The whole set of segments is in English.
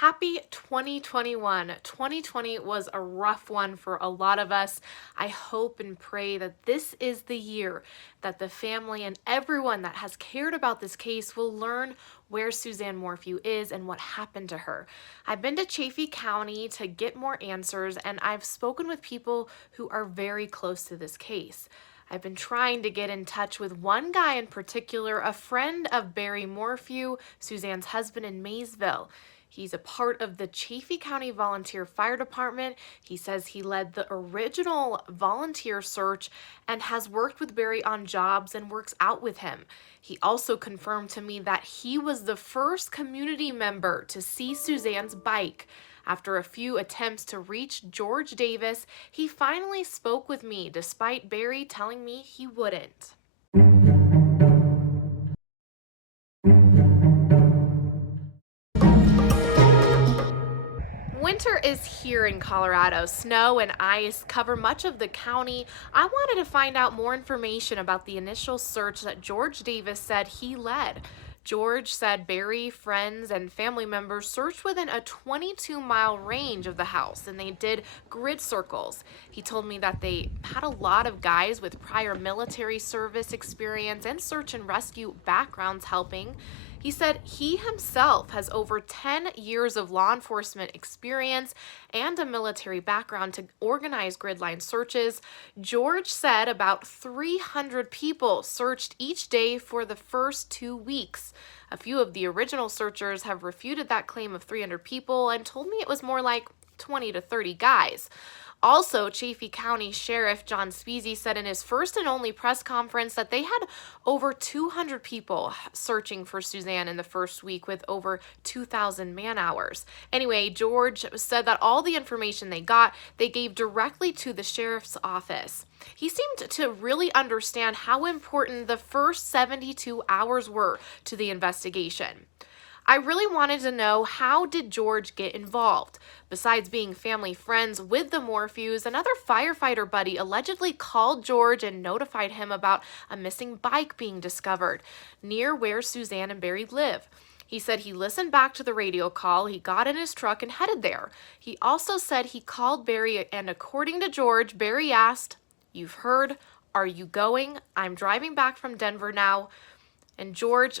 Happy 2021. 2020 was a rough one for a lot of us. I hope and pray that this is the year that the family and everyone that has cared about this case will learn where Suzanne Morphew is and what happened to her. I've been to Chaffee County to get more answers, and I've spoken with people who are very close to this case. I've been trying to get in touch with one guy in particular, a friend of Barry Morphew, Suzanne's husband in Maysville. He's a part of the Chaffee County Volunteer Fire Department. He says he led the original volunteer search and has worked with Barry on jobs and works out with him. He also confirmed to me that he was the first community member to see Suzanne's bike. After a few attempts to reach George Davis, he finally spoke with me despite Barry telling me he wouldn't. Winter is here in Colorado. Snow and ice cover much of the county. I wanted to find out more information about the initial search that George Davis said he led. George said Barry, friends, and family members searched within a 22-mile range of the house and they did grid circles. He told me that they had a lot of guys with prior military service experience and search and rescue backgrounds helping. He said he himself has over 10 years of law enforcement experience and a military background to organize gridline searches. George said about 300 people searched each day for the first 2 weeks. A few of the original searchers have refuted that claim of 300 people and told me it was more like 20 to 30 guys. Also, Chaffee County Sheriff John Speasy said in his first and only press conference that they had over 200 people searching for Suzanne in the first week with over 2,000 man hours. Anyway, George said that all the information they got, they gave directly to the sheriff's office. He seemed to really understand how important the first 72 hours were to the investigation. I really wanted to know, how did George get involved? Besides being family friends with the Morphews, another firefighter buddy allegedly called George and notified him about a missing bike being discovered near where Suzanne and Barry live. He said he listened back to the radio call, he got in his truck and headed there. He also said he called Barry, and according to George, Barry asked, "You've heard? Are you going? I'm driving back from Denver now." And George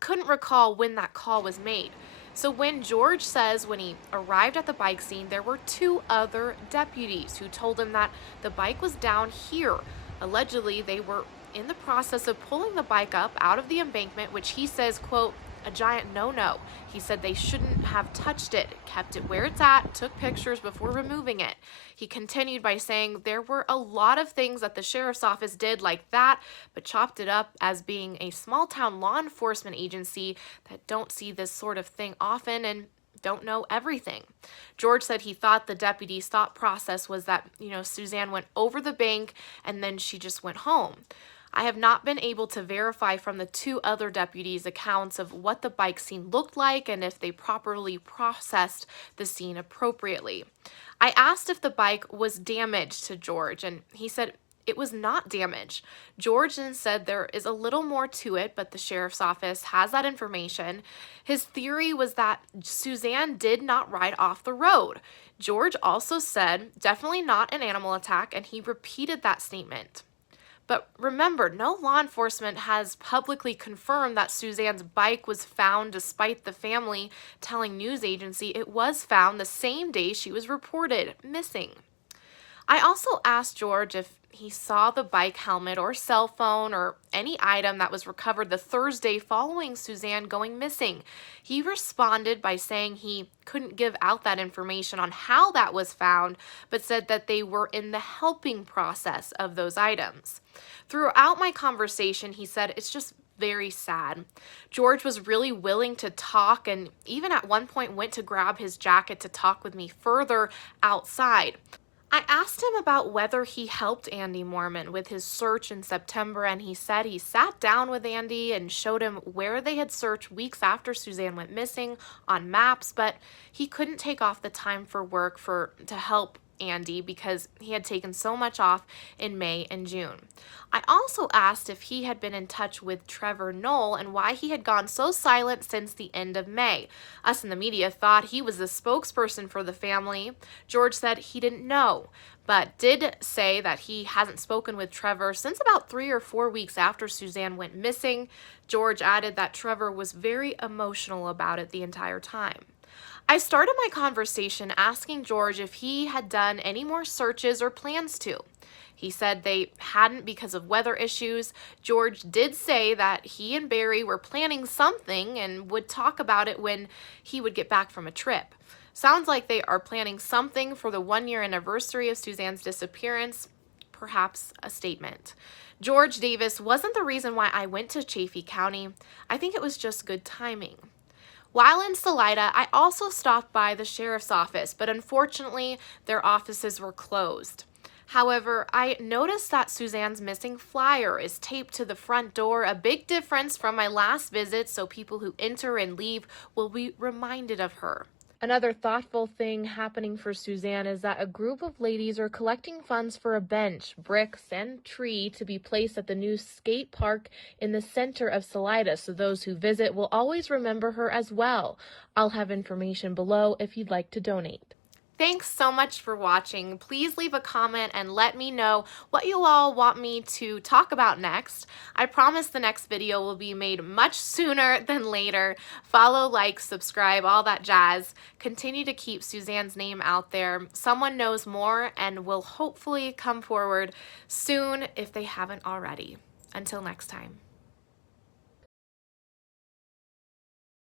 couldn't recall when that call was made. So when George says when he arrived at the bike scene, there were two other deputies who told him that the bike was down here. Allegedly, they were in the process of pulling the bike up out of the embankment, which he says, quote, a giant no-no. He said they shouldn't have touched it, kept it where it's at, took pictures before removing it. He continued by saying there were a lot of things that the sheriff's office did like that, but chopped it up as being a small town law enforcement agency that don't see this sort of thing often and don't know everything. George said he thought the deputy's thought process was that, Suzanne went over the bank and then she just went home. I have not been able to verify from the two other deputies' accounts of what the bike scene looked like and if they properly processed the scene appropriately. I asked if the bike was damaged to George, and he said it was not damaged. George then said there is a little more to it, but the sheriff's office has that information. His theory was that Suzanne did not ride off the road. George also said definitely not an animal attack, and he repeated that statement. But remember, no law enforcement has publicly confirmed that Suzanne's bike was found despite the family telling news agency it was found the same day she was reported missing. I also asked George if he saw the bike helmet or cell phone or any item that was recovered the Thursday following Suzanne going missing. He responded by saying he couldn't give out that information on how that was found, but said that they were in the helping process of those items. Throughout my conversation, he said it's just very sad. George was really willing to talk and even at one point went to grab his jacket to talk with me further outside. I asked him about whether he helped Andy Mormon with his search in September, and he said he sat down with Andy and showed him where they had searched weeks after Suzanne went missing on maps, but he couldn't take off the time for work to help Andy because he had taken so much off in May and June. I also asked if he had been in touch with Trevor Noel and why he had gone so silent since the end of May. Us in the media thought he was the spokesperson for the family. George said he didn't know, but did say that he hasn't spoken with Trevor since about 3 or 4 weeks after Suzanne went missing. George added that Trevor was very emotional about it the entire time. I started my conversation asking George if he had done any more searches or plans to. He said they hadn't because of weather issues. George did say that he and Barry were planning something and would talk about it when he would get back from a trip. Sounds like they are planning something for the 1 year anniversary of Suzanne's disappearance, perhaps a statement. George Davis wasn't the reason why I went to Chaffee County. I think it was just good timing. While in Salida, I also stopped by the sheriff's office, but unfortunately, their offices were closed. However, I noticed that Suzanne's missing flyer is taped to the front door, a big difference from my last visit, so people who enter and leave will be reminded of her. Another thoughtful thing happening for Suzanne is that a group of ladies are collecting funds for a bench, bricks, and tree to be placed at the new skate park in the center of Salida, so those who visit will always remember her as well. I'll have information below if you'd like to donate. Thanks so much for watching. Please leave a comment and let me know what you all want me to talk about next. I promise the next video will be made much sooner than later. Follow, like, subscribe, all that jazz. Continue to keep Suzanne's name out there. Someone knows more and will hopefully come forward soon if they haven't already. Until next time.